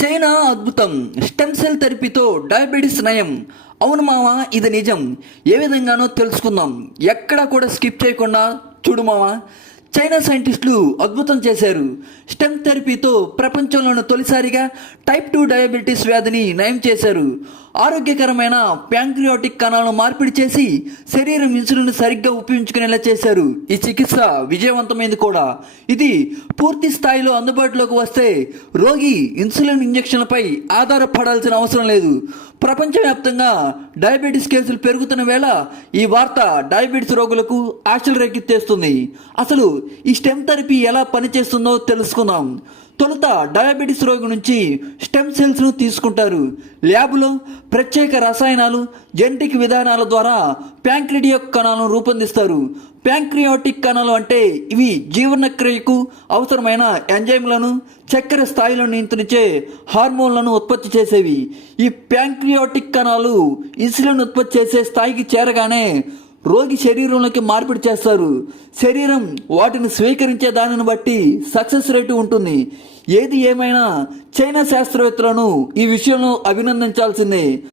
China అద్భుతం, stem cell థెరపీతో diabetes నయం. అవును మామ, ఇది నిజం. ఏ విధంగానో తెలుసుకుందాం. ఎక్కడా కూడా స్కిప్ చేయకుండా చూడు మామ. చైనా సైంటిస్టులు అద్భుతం చేశారు. స్టెమ్ థెరపీతో ప్రపంచంలోని తొలిసారిగా టైప్ 2 డయాబెటీస్ వ్యాధిని నయం చేశారు. ఆరోగ్యకరమైన ప్యాంక్రియాటిక్ కణాలను మార్పిడి చేసి శరీరం ఇన్సులిన్ సరిగ్గా ఉపయోగించుకునేలా చేశారు. ఈ చికిత్స విజయవంతమైంది కూడా. ఇది పూర్తి స్థాయిలో అందుబాటులోకి వస్తే రోగి ఇన్సులిన్ ఇంజెక్షన్లపై ఆధారపడాల్సిన అవసరం లేదు. ప్రపంచవ్యాప్తంగా డయాబెటీస్ కేసులు పెరుగుతున్న వేళ ఈ వార్త డయాబెటీస్ రోగులకు ఆశలు రేకెత్తేస్తుంది. అసలు ఈ స్టెమ్ థెరపీ ఎలా పనిచేస్తుందో తెలుసుకుందాం. తొలుత డయాబెటీస్ రోగి నుంచి స్టెమ్ సెల్స్ను తీసుకుంటారు. ల్యాబ్లో ప్రత్యేక రసాయనాలు, జెనెటిక్ విధానాల ద్వారా ప్యాంక్రియాటిక్ కణాలను రూపొందిస్తారు. ప్యాంక్రియాటిక్ కణాలు అంటే ఇవి జీవనక్రియకు అవసరమైన ఎంజైమ్లను, చక్కెర స్థాయిలను నియంత్రించే హార్మోన్లను ఉత్పత్తి చేసేవి. ఈ ప్యాంక్రియాటిక్ కణాలు ఇన్సులిన్ ఉత్పత్తి చేసే స్థాయికి చేరగానే రోగి శరీరంలోకి మార్పిడి చేస్తారు. శరీరం వాటిని స్వీకరించే దానిని బట్టి సక్సెస్ రేటు ఉంటుంది. ఏది ఏమైనా చైనా శాస్త్రవేత్తలను ఈ విషయంలో అభినందించాల్సిందే.